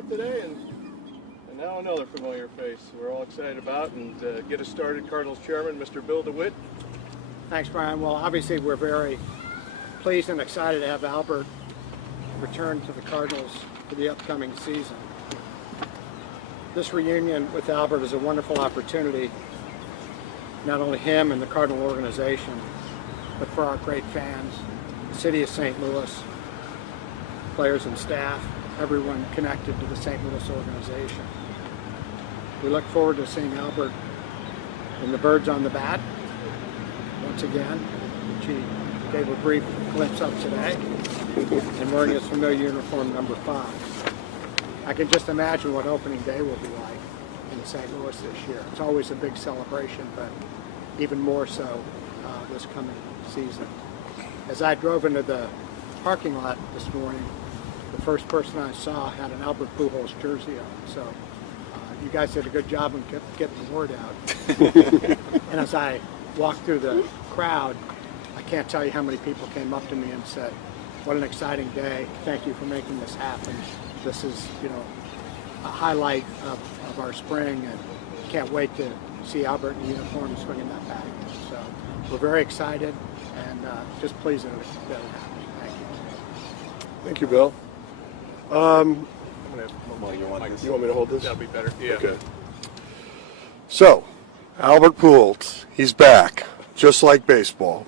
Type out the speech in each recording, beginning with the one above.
Wainwright today, and now another familiar face we're all excited about. And get us started, Cardinals Chairman, Mr. Bill DeWitt. Thanks, Brian. Well, obviously we're very pleased and excited to have Albert return to the Cardinals for the upcoming season. This reunion with Albert is a wonderful opportunity, not only him and the Cardinal organization, but for our great fans, the city of St. Louis, players and staff, everyone connected to the St. Louis organization. We look forward to seeing Albert in the birds on the bat once again, which he gave a brief glimpse of today, and wearing his familiar uniform number 5. I can just imagine what opening day will be like in St. Louis this year. It's always a big celebration, but even more so this coming season. As I drove into the parking lot this morning, the first person I saw had an Albert Pujols jersey on. So you guys did a good job in getting the word out. And as I walked through the crowd, I can't tell you how many people came up to me and said, "What an exciting day. Thank you for making this happen. This is, a highlight of our spring, and can't wait to see Albert in uniform swinging that bat again." So we're very excited and just pleased that it happened. Thank you. Thank you, Bill. You want me to hold this? That'll be better. Yeah. Okay. So, Albert Pujols, he's back, just like baseball.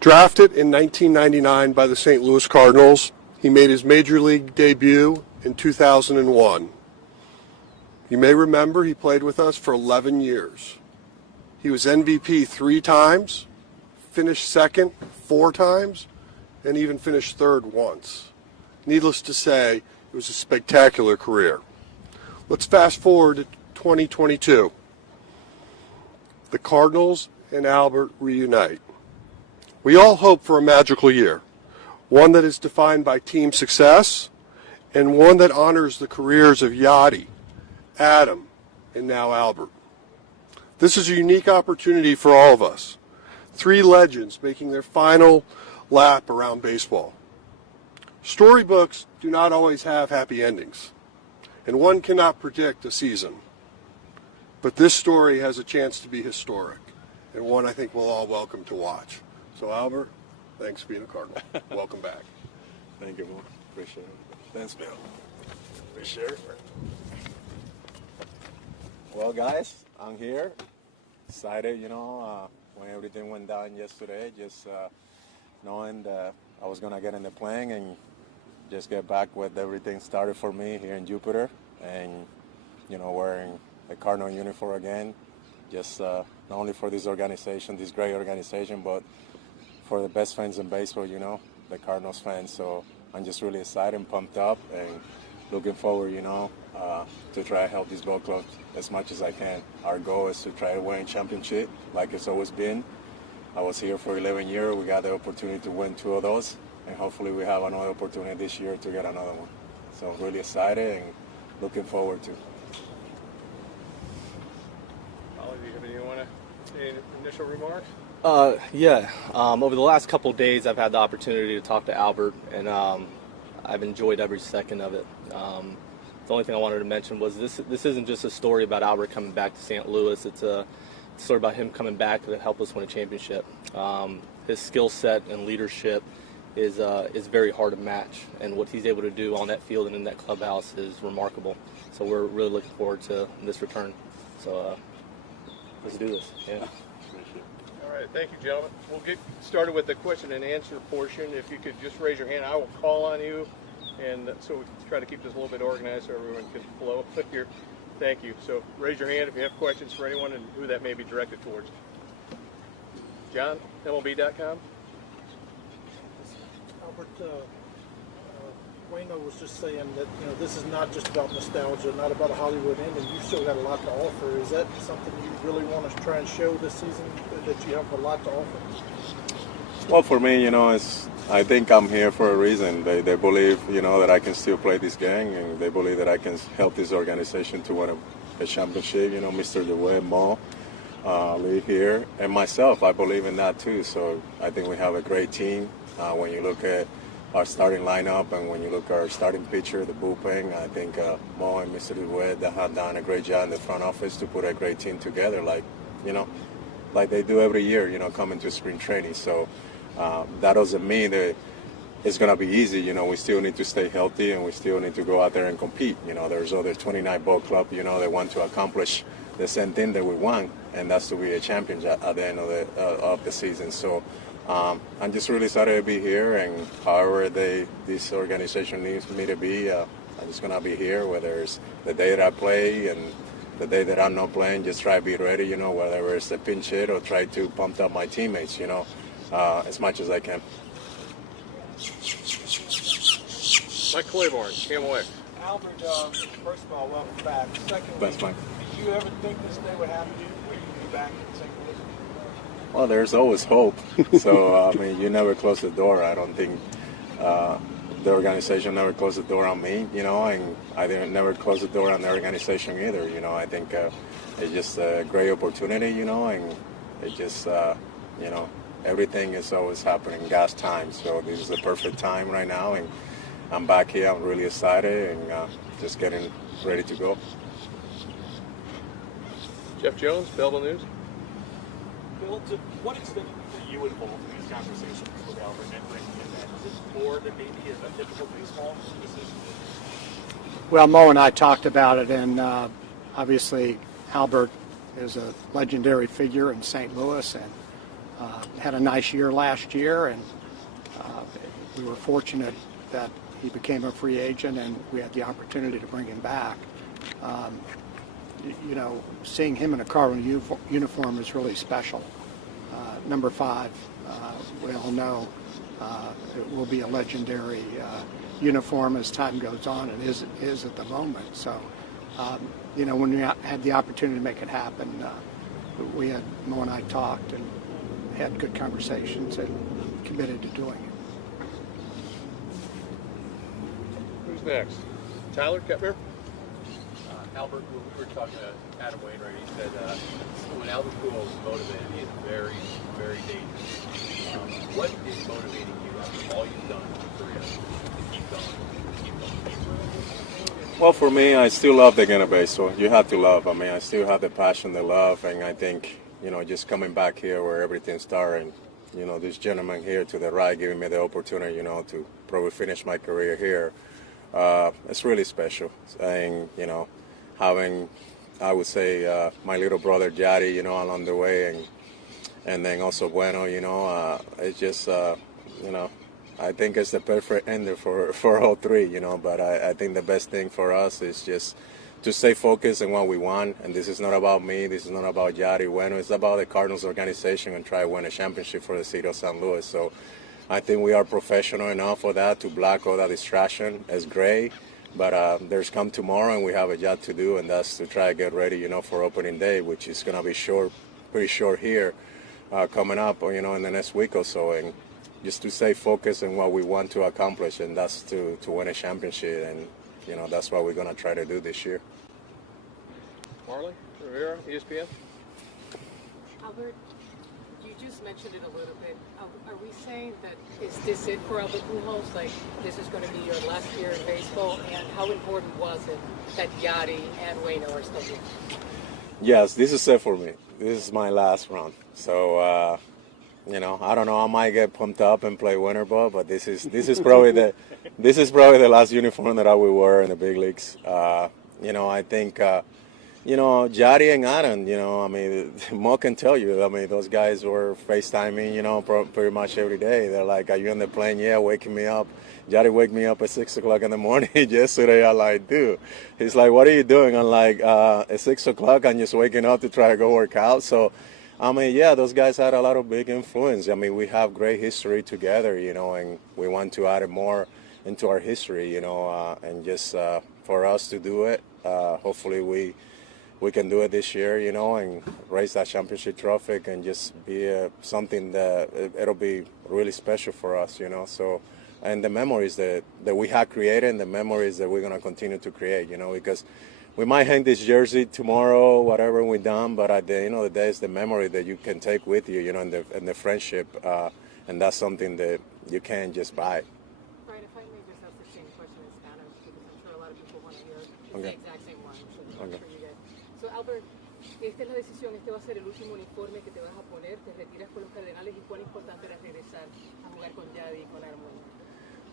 Drafted in 1999 by the St. Louis Cardinals, he made his major league debut in 2001. You may remember he played with us for 11 years. He was MVP 3 times, finished second 4 times, and even finished third once. Needless to say, it was a spectacular career. Let's fast forward to 2022. The Cardinals and Albert reunite. We all hope for a magical year, one that is defined by team success and one that honors the careers of Yadi, Adam, and now Albert. This is a unique opportunity for all of us. 3 legends making their final lap around baseball. Storybooks do not always have happy endings, and one cannot predict a season. But this story has a chance to be historic, and one I think we'll all welcome to watch. So Albert, thanks for being a Cardinal. Welcome back. Thank you, Mo. Appreciate it. Thanks, Bill. Appreciate it. Well, guys, I'm here. Excited, when everything went down yesterday, just knowing that I was going to get in the plane and just get back with everything started for me here in Jupiter, and, wearing a Cardinal uniform again, just not only for this organization, this great organization, but for the best fans in baseball, the Cardinals fans. So I'm just really excited and pumped up and looking forward, to try to help this ball club as much as I can. Our goal is to try to win championship like it's always been. I was here for 11 years. We got the opportunity to win 2 of those, and hopefully we have another opportunity this year to get another one. So I'm really excited and looking forward to. Any initial remarks? Over the last couple of days, I've had the opportunity to talk to Albert, and I've enjoyed every second of it. The only thing I wanted to mention was this isn't just a story about Albert coming back to St. Louis. It's a story about him coming back to help us win a championship. His skill set and leadership is very hard to match, and what he's able to do on that field and in that clubhouse is remarkable. So we're really looking forward to this return. So let's do this. Yeah. All right, thank you, gentlemen. We'll get started with the question and answer portion. If you could just raise your hand, I will call on you, and so we can try to keep this a little bit organized so everyone can flow here. Thank you. So raise your hand if you have questions for anyone and who that may be directed towards. John, MLB.com. Albert, Wayno was just saying that this is not just about nostalgia, not about a Hollywood ending. You still got a lot to offer. Is that something you really want to try and show this season, that you have a lot to offer? Well, for me, I think I'm here for a reason. They believe, that I can still play this game, and they believe that I can help this organization to win a championship. Mr. DeWitt, Mo, Lee here, and myself, I believe in that too. So I think we have a great team. When you look at our starting lineup, and when you look at our starting pitcher, the bullpen, I think Mo and Mr. Duet have done a great job in the front office to put a great team together, like they do every year, coming to spring training. So that doesn't mean that it's going to be easy. We still need to stay healthy, and we still need to go out there and compete. There's other 29 ball club, that want to accomplish the same thing that we want, and that's to be a champion at the end of the season. So I'm just really excited to be here, and however this organization needs me to be, I'm just going to be here, whether it's the day that I play and the day that I'm not playing, just try to be ready, whether it's a pinch hit or try to pump up my teammates, as much as I can. Mike Claiborne, KMOX. Albert, first of all, welcome back. Secondly, Thanks, Mike. did you ever think this day would happen to you, where you'd be back in St. Louis? Well, there's always hope. So, you never close the door. I don't think the organization never closed the door on me, and I didn't never close the door on the organization either. I think it's just a great opportunity, and it just, everything is always happening in gas time. So this is the perfect time right now, and I'm back here. I'm really excited and just getting ready to go. Jeff Jones, Belleville News. Bill, to what extent are you involved in these conversations with Albert and that? Is it more than maybe a typical baseball decision? Well, Mo and I talked about it, and obviously Albert is a legendary figure in St. Louis and had a nice year last year, and we were fortunate that he became a free agent and we had the opportunity to bring him back. Seeing him in a Cardinal uniform is really special. Number 5, we all know, it will be a legendary uniform as time goes on, and is at the moment. So, when we had the opportunity to make it happen, Mo and I talked and had good conversations and committed to doing it. Who's next? Tyler Kepner. Albert, when we were talking to Adam Wainwright, he said when Albert Pujols is motivated, he is very, very dangerous. What is motivating you after all you've done in your career to keep going? Well, for me, I still love the game of baseball. You have to love. I still have the passion to love, and I think, just coming back here where everything started, this gentleman here to the right giving me the opportunity, to probably finish my career here, it's really special. And, having, I would say, my little brother Yadier, along the way, and then also Bueno, it's just, I think it's the perfect ending for all three, but I think the best thing for us is just to stay focused on what we want, and this is not about me, this is not about Yadier, Bueno, it's about the Cardinals organization and try to win a championship for the city of St. Louis. So I think we are professional enough for that, to block all that distraction. It's great. But there's come tomorrow, and we have a job to do, and that's to try to get ready, for opening day, which is going to be pretty short here, coming up, in the next week or so, and just to stay focused on what we want to accomplish, and that's to win a championship, and that's what we're going to try to do this year. Marley Rivera, ESPN. Albert, you just mentioned it a little bit. Are we saying that is this it for Albert Pujols? Like, this is going to be your last year in baseball? And how important was it that Yadi and Waino are still here? Yes, this is it for me. This is my last round. So, I don't know. I might get pumped up and play winter ball, but this is probably the last uniform that I will wear in the big leagues. I think. Yadier and Adam, Mo can tell you, those guys were FaceTiming, pretty much every day. They're like, are you on the plane? Yeah, waking me up. Yadier wake me up at 6 o'clock in the morning yesterday. I'm like, dude. He's like, what are you doing? I'm like, at 6 o'clock, I'm just waking up to try to go work out. So, those guys had a lot of big influence. We have great history together, and we want to add more into our history, and just for us to do it, hopefully we can do it this year, and raise that championship trophy and just be something that it'll be really special for us, So, and the memories that we have created, and the memories that we're going to continue to create, because we might hang this jersey tomorrow, whatever we're done, but at the end of the day, it's the memory that you can take with you, and the friendship, and that's something that you can't just buy. So Albert, esta es la decisión, este va a ser el último uniforme que te vas a poner, te retiras con los Cardenales y cuán importante era regresar a jugar con Yadier y con Armón.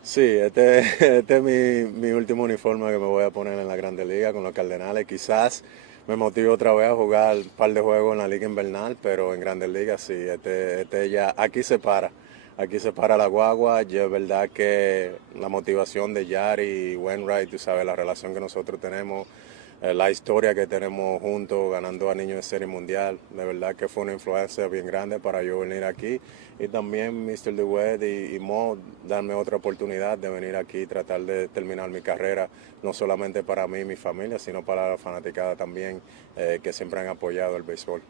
Sí, este es mi último uniforme que me voy a poner en la Grande Liga con los Cardenales. Quizás me motive otra vez a jugar un par de juegos en la Liga Invernal, pero en Grandes Ligas sí, este ya, aquí se para la guagua. Yo es verdad que la motivación de Yadier y Wainwright, tú sabes, la relación que nosotros tenemos, la historia que tenemos juntos, ganando a niños de Serie Mundial, de verdad que fue una influencia bien grande para yo venir aquí. Y también Mr. DeWitt y Mo darme otra oportunidad de venir aquí y tratar de terminar mi carrera, no solamente para mí y mi familia, sino para la fanaticada también, que siempre han apoyado el béisbol.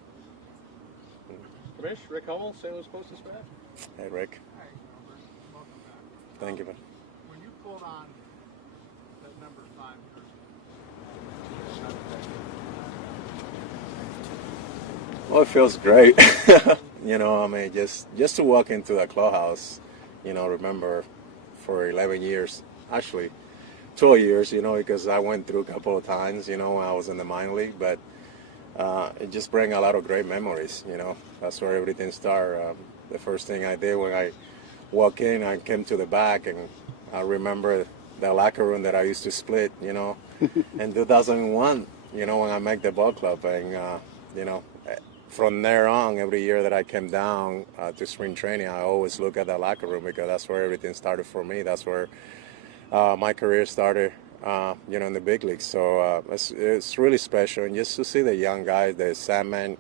Commish, Rick Hummel, St. Louis Post-Dispatch. Hey, Rick. Hi, Albert. Welcome back. Thank you, man. When you pulled on that number 5 Well, it feels great. You know, I mean, just to walk into the clubhouse, you know, remember for 11 years, actually 12 years, you know, because I went through a couple of times, you know, when I was in the minor league, but it just brings a lot of great memories, you know. That's where everything started. The first thing I did when I walked in, I came to the back, and I remember the locker room that I used to split, you know, in 2001, you know, when I made the ball club, and, you know, from there on, every year that I came down to spring training, I always look at the locker room because that's where everything started for me. That's where my career started, you know, in the big leagues. So it's really special. And just to see the young guys, the Sandmen,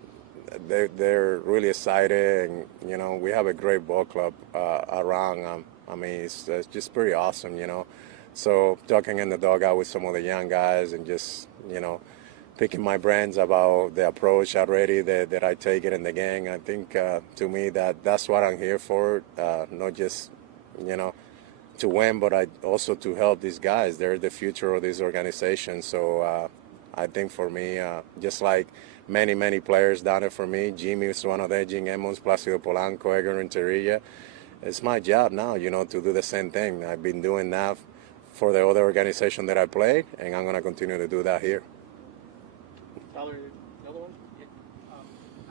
they're really excited. And, you know, we have a great ball club around. I mean, it's just pretty awesome, you know. So talking in the dugout with some of the young guys and just, you know, picking my brains about the approach already that I take it in the game. I think to me that's what I'm here for, not just, you know, to win, but also to help these guys. They're the future of this organization. So I think for me, just like many players done it for me, Jimmy is one of them, Jim Emmons, Placido Polanco, Edgar Renteria. It's my job now, you know, to do the same thing. I've been doing that for the other organization that I played, and I'm going to continue to do that here. Tyler, another one?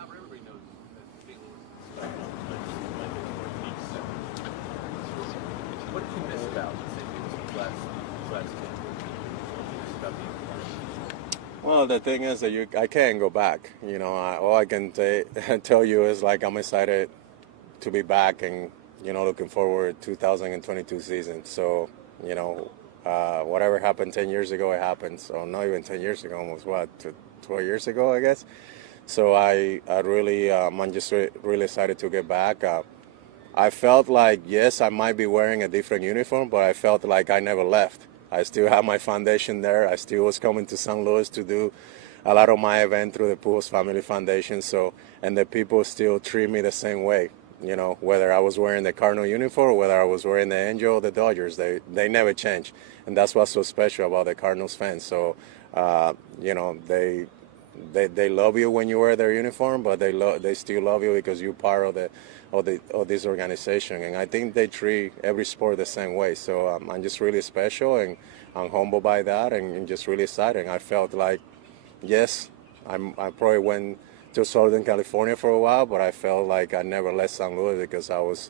Albert, everybody knows that St. Louis is special, but like a unique set. What did you miss about St. Louis last game? What did you miss about being part? Well, the thing is that I can't go back. You know, all I can tell you is like I'm excited to be back and, you know, looking forward to 2022 season. So, you know, whatever happened 10 years ago, it happened. So not even 10 years ago, almost 12 years ago, I guess. So I really, I'm just really excited to get back. I felt like, yes, I might be wearing a different uniform, but I felt like I never left. I still have my foundation there. I still was coming to St. Louis to do a lot of my event through the Pujols Family Foundation. So, and the people still treat me the same way. You know, whether I was wearing the Cardinal uniform or whether I was wearing the Angel or the Dodgers, they never change. And that's what's so special about the Cardinals fans. So, you know, they love you when you wear their uniform, but they still love you because you're part of this organization. And I think they treat every sport the same way. So I'm just really special, and I'm humbled by that, and just really excited. I felt like, yes, I probably went to Southern California for a while, but I felt like I never left St. Louis because I was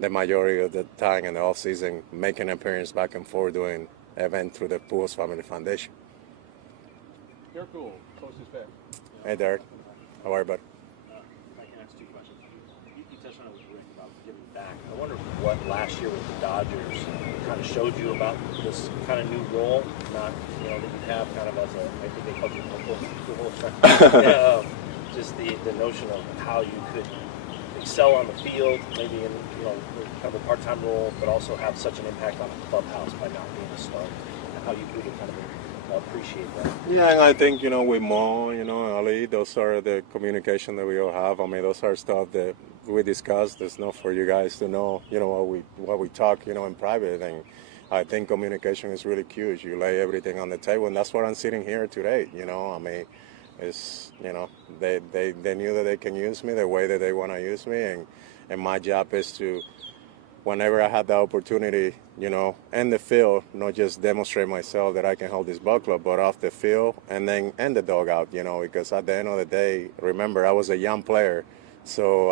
the majority of the time in the off season making an appearance back and forth doing event through the Pujols Family Foundation. You're cool. Post-Dispatch. Hey, Derek. How are you, bud? If I can ask two questions. You touched on it with Rick about giving back. I wonder what last year with the Dodgers kind of showed you about this kind of new role, not, you know, that you have kind of as a, I think they call you the whole yeah, just the notion of how you could excel on the field, maybe in, you know, kind of a part-time role, but also have such an impact on the clubhouse by not being a star, and how you could kind of appreciate that. Yeah, and I think, you know, with Mo, you know, Ali, those are the communication that we all have. I mean, those are stuff that we discuss. There's not for you guys to know, you know, what we talk, you know, in private. And I think communication is really huge. You lay everything on the table, and that's what I'm sitting here today. You know, I mean, it's, you know, they knew that they can use me the way that they want to use me, and my job is to whenever I had the opportunity, you know, in the field, not just demonstrate myself that I can hold this ball club, but off the field and then in the dugout, you know, because at the end of the day, remember, I was a young player. So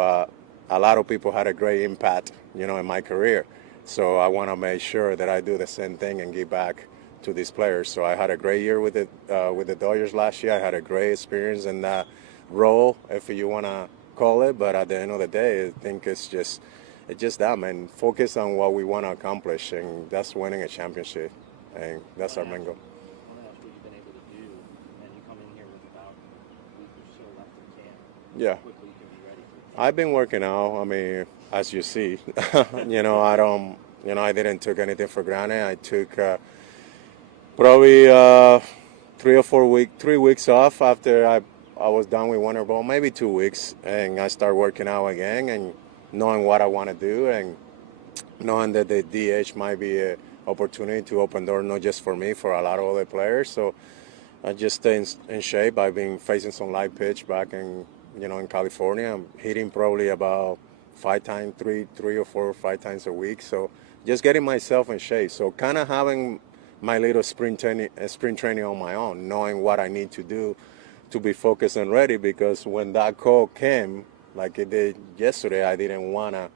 a lot of people had a great impact, you know, in my career. So I want to make sure that I do the same thing and give back to these players. So I had a great year with the Dodgers last year. I had a great experience in that role, if you want to call it. But at the end of the day, I think it's just that, man. Focus on what we want to accomplish, and that's winning a championship, and that's our main goal. I want to ask what you've been able to do, and you come in here with about a week or so left in camp. Yeah. How quickly you can be ready for it. I've been working out. I mean, as you see, you know, I didn't take anything for granted. I took probably 3 weeks off after I was done with winter ball, maybe 2 weeks, and I started working out again and knowing what I want to do and knowing that the DH might be an opportunity to open door not just for me, for a lot of other players. So I just stay in shape. I've been facing some light pitch back in California. I'm hitting probably about 5 times, three or 4 or 5 times a week. So just getting myself in shape. So kind of having my little sprint training on my own, knowing what I need to do to be focused and ready, because when that call came, like it did yesterday, I didn't want to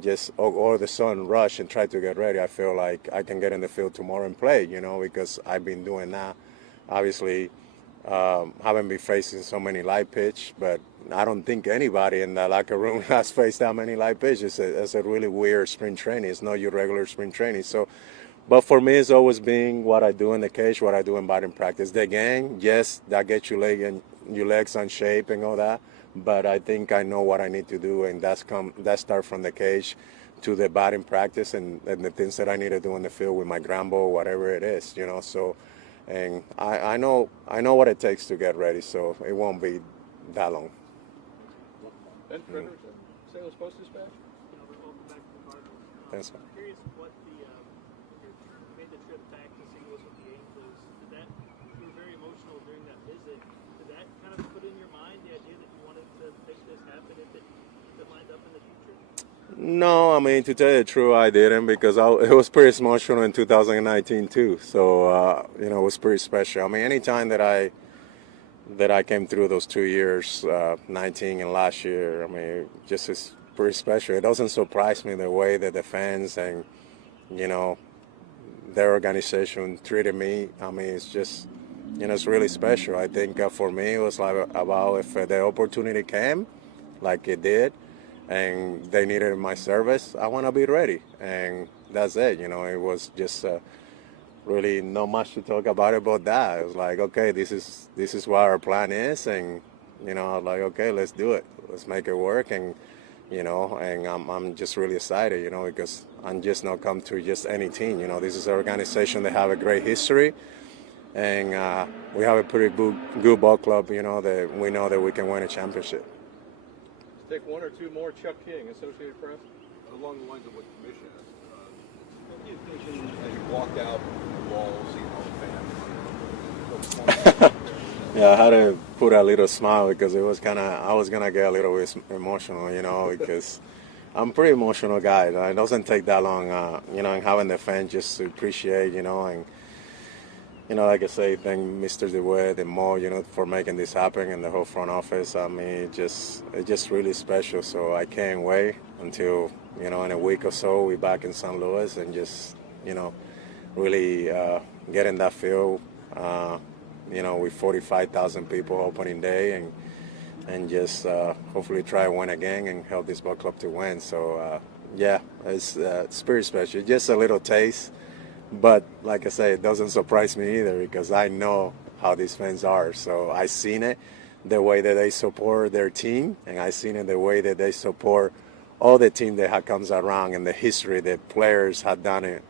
just all of a sudden rush and try to get ready. I feel like I can get in the field tomorrow and play, you know, because I've been doing that. Obviously, haven't been facing so many light pitch, but I don't think anybody in the locker room has faced that many light pitches. It's a really weird spring training. It's not your regular spring training. So, but for me, it's always been what I do in the cage, what I do in batting practice. The game, yes, that gets your legs on shape and all that. But I think I know what I need to do, and that start from the cage to the batting practice and the things that I need to do in the field with my ground ball, whatever it is, you know. So, and I know what it takes to get ready, so it won't be that long. Ben Friedrich, St. Louis Post-Dispatch. Welcome back to the Cardinals. Thanks. I'm curious what you made the trip back to St. Louis with the Angels. You were very emotional during that visit. Did that kind of put in your mind the idea that you wanted to make this happen if it lined up in the future? No, I mean, to tell you the truth, I didn't, because it was pretty emotional in 2019 too. So, it was pretty special. I mean, anytime that I came through those 2 years, 19 and last year, I mean, just is pretty special. It doesn't surprise me the way that the fans and, their organization treated me. I mean, it's just, it's really special. I think for me, it was like about if the opportunity came, like it did, and they needed my service, I want to be ready. And that's it. It was just really not much to talk about that. It was like, okay, this is what our plan is, and I was like, okay, let's do it. Let's make it work. And and I'm just really excited, because I'm just not come to just any team. This is an organization that have a great history, and we have a pretty good ball club. That we know that we can win a championship. Let's take one or two more. Chuck King, Associated Press. Along the lines of what Kamish asked, what do you think as you walked out the wall, seeing all the fans? Yeah, I had to put a little smile because it was I was gonna get a little bit emotional, because I'm a pretty emotional guy. It doesn't take that long, and having the fans just to appreciate, and like I say, thank Mr. DeWitt and Mo, for making this happen, and the whole front office. I mean, it's just really special. So I can't wait until, in a week or so, we're back in St. Louis and just, really get in that field, with 45,000 people opening day, and just hopefully try to win again and help this ball club to win. So, it's pretty special. Just a little taste. But like I say, it doesn't surprise me either, because I know how these fans are. So I seen it, the way that they support their team, and I seen it the way that they support all the team that comes around, and the history that players have done it,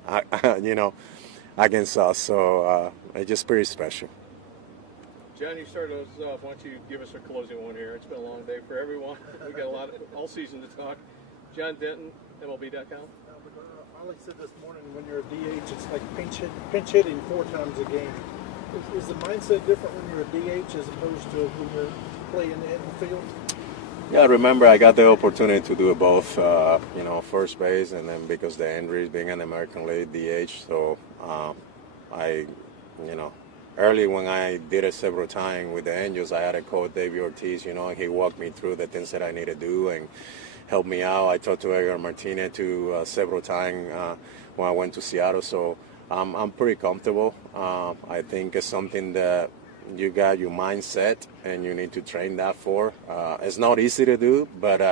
against us. So it's just pretty special. John, you started us off. Why don't you give us a closing one here? It's been a long day for everyone. We got a lot all season to talk. John Denton, MLB.com. Ollie said this morning, when you're a DH, it's like pinch hitting 4 times a game. Is the mindset different when you're a DH as opposed to when you're playing in the field? Yeah, I remember I got the opportunity to do both, first base, and then because the injuries being an American League DH, so I, early when I did it several times with the Angels, I had a coach, David Ortiz, he walked me through the things that I need to do and helped me out. I talked to Yadier Molina too several times when I went to Seattle, so I'm pretty comfortable. I think it's something that you got your mindset and you need to train that for. It's not easy to do, but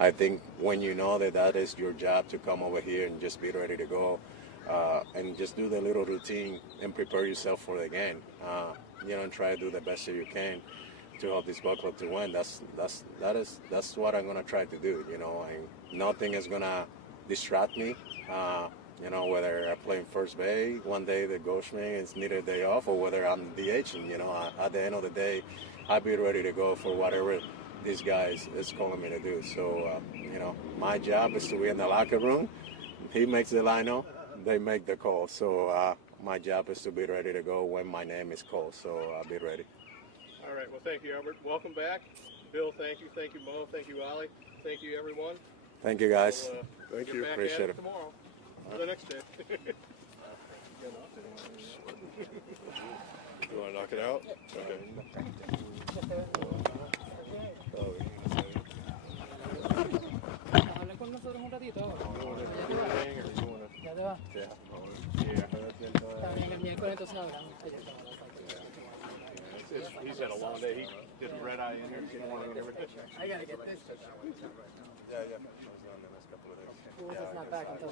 I think when you know that is your job to come over here and just be ready to go and just do the little routine and prepare yourself for the game, and try to do the best that you can to help this ball club to win. That's what I'm gonna try to do, and nothing is gonna distract me. Whether I play in first base one day, the Goldschmidt is need a day off, or whether I'm DHing, at the end of the day, I'll be ready to go for whatever these guys is calling me to do. So, my job is to be in the locker room. He makes the lineup, they make the call. So, my job is to be ready to go when my name is called. So, I'll be ready. All right. Well, thank you, Albert. Welcome back. Bill, thank you. Thank you, Mo. Thank you, Ali. Thank you, everyone. Thank you, guys. We'll, Thank you. back Appreciate at it. tomorrow. For the next day. You want to knock it out? Okay. Habla con nosotros un ratito. ¿Ya te va? También el miércoles entonces hablamos. He's had a long day. He did red eye in here. Didn't want to go everything. I gotta get this. Yeah. I was on the next couple of days. Pujols is not back until